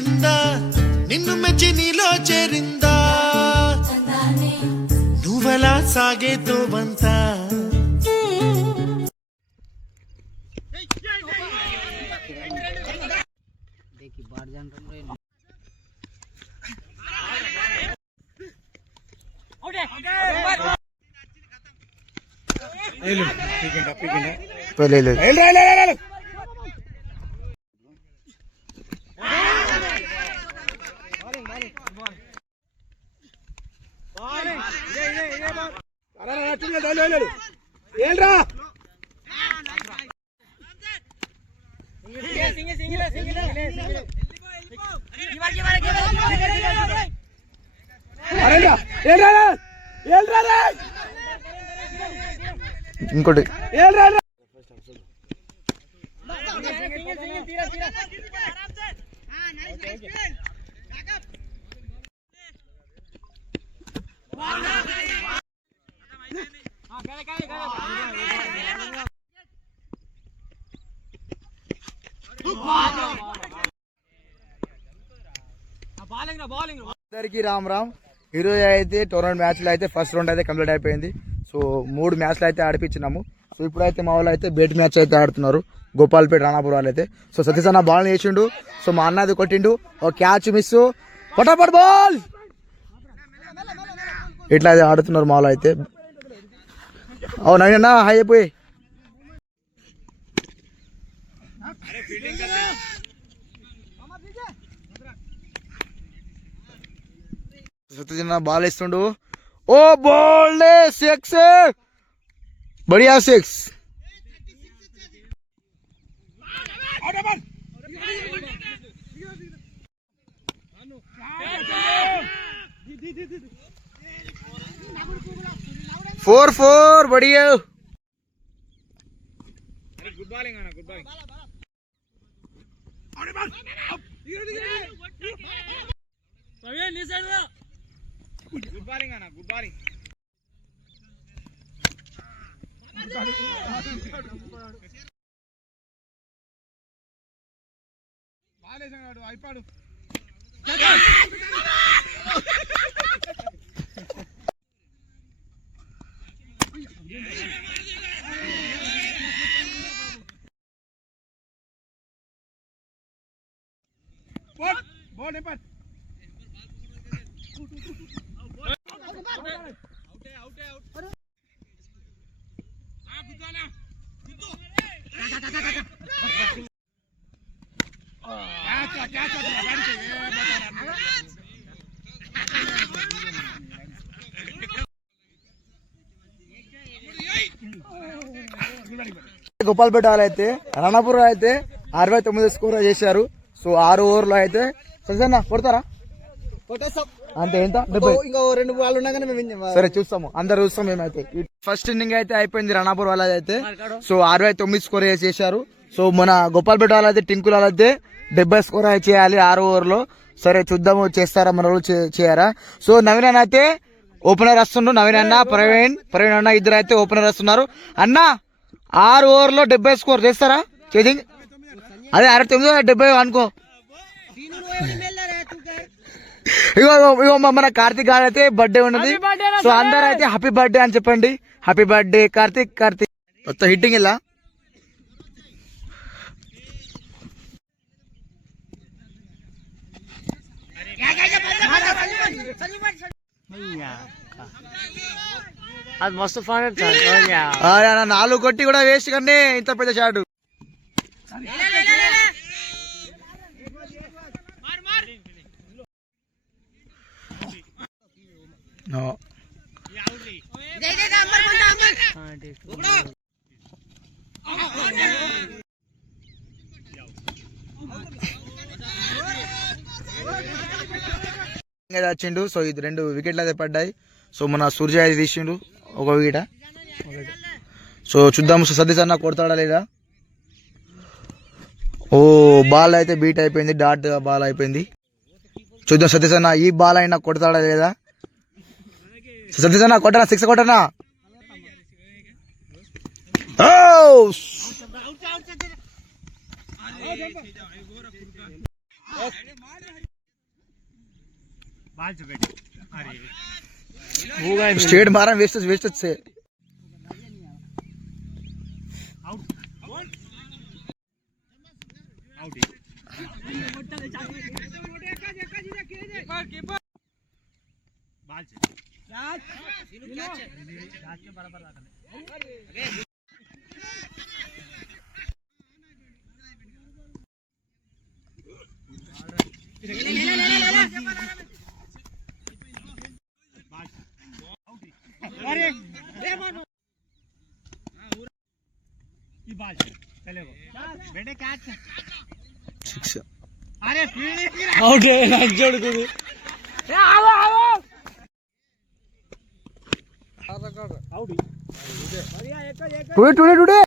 తీరిందా నిన్ను మెచ్చి నీలో చేరిందా నువ్వలా సాగేతో బంతా ఇంకోటి అందరికి రామ్ రామ్. ఈరోజు అయితే టోర్నమెంట్ మ్యాచ్లు అయితే ఫస్ట్ రౌండ్ అయితే కంప్లీట్ అయిపోయింది. సో 3 మ్యాచ్లు అయితే ఆడిపించినాము. సో ఇప్పుడైతే మా వాళ్ళు అయితే బెట్ మ్యాచ్ అయితే ఆడుతున్నారు గోపాల్పేట రాణాపూర్ వాళ్ళు అయితే. సో సతీష్ అన్న బాల్ చేసిండు. సో మా అన్నది కొట్టిండు, ఒక క్యాచ్ మిస్, పటాపట్ బాల్ ఇట్లా అయితే ఆడుతున్నారు మా వాళ్ళు అయితే. అవునన్నా హై అయిపోయి సతీష్ అన్న బాల్ ఇస్తుండు. ఓ బాల్ 6 बढ़िया 6 4 बढ़िया. गुड बॉलिंग आना, गुड बॉलिंग. गुड बॉलिंग आना, गुड बॉलिंग. అయిపాడు బోల్ నిపట్ గోపాల్పేట వాళ్ళు అయితే రాణాపూర్ అయితే 69 స్కోర్ చేశారు. సో 6 ఓవర్లో అయితే సరిసన్న కొడతారా అంతే. ఎంత 70 ఇంకో 2 బాల్ ఉండగానే సరే చూస్తాము, అందరు చూస్తాం. మేమైతే ఫస్ట్ ఇన్నింగ్ అయితే అయిపోయింది రాణాపూర్ వాళ్ళది అయితే. సో 69 స్కోర్ చేశారు. సో మన గోపాల్పేట వాళ్ళైతే టింకుల వాళ్ళైతే 70 స్కోర్ చేయాలి 6 ఓవర్లో. సరే చూద్దాము చేస్తారా మన వాళ్ళు చేయరా. సో నవీన్ అన్న అయితే ఓపెనర్ వస్తుండ్రు. నవీన్ అన్న ప్రవీణ్ అన్న ఇద్దరు అయితే ఓపెనర్ వస్తున్నారు. అన్న 6 ఓవర్లో 70 స్కోర్ చేస్తారా చేసింగ్? అదే 69 70 అనుకో. ఇగో మన కార్తీక్ గారు అయితే బర్త్డే ఉన్నది. సో అందరూ అయితే హ్యాపీ బర్త్డే అని చెప్పండి. Happy birthday Karthik. మొత్తం హిట్టింగ్ ఇలా అది మస్తు ఫన్. 4 కొట్టి కూడా వేస్ట్ కానీ ఇంత పెద్ద షాట్. వచ్చిండు. సో ఇది 2 వికెట్లు అయితే పడ్డాయి. సో మన సూర్య అయితే తీసిండు 1 వికెట్. సో చూద్దాం సతీష్ అన్న కొడతాడా లేదా. ఓ బాల్ అయితే బీట్ అయిపోయింది, డాట్ బాల్ అయిపోయింది. చూద్దాం సతీష్ అన్న ఈ బాల్ అయినా కొడతాడా లేదా. సతీష్ అన్న కొట్టనా, 6 కొట్టనా. स्टेट मारा वेस्ट वेस्ट से टुडे टुडे टुडे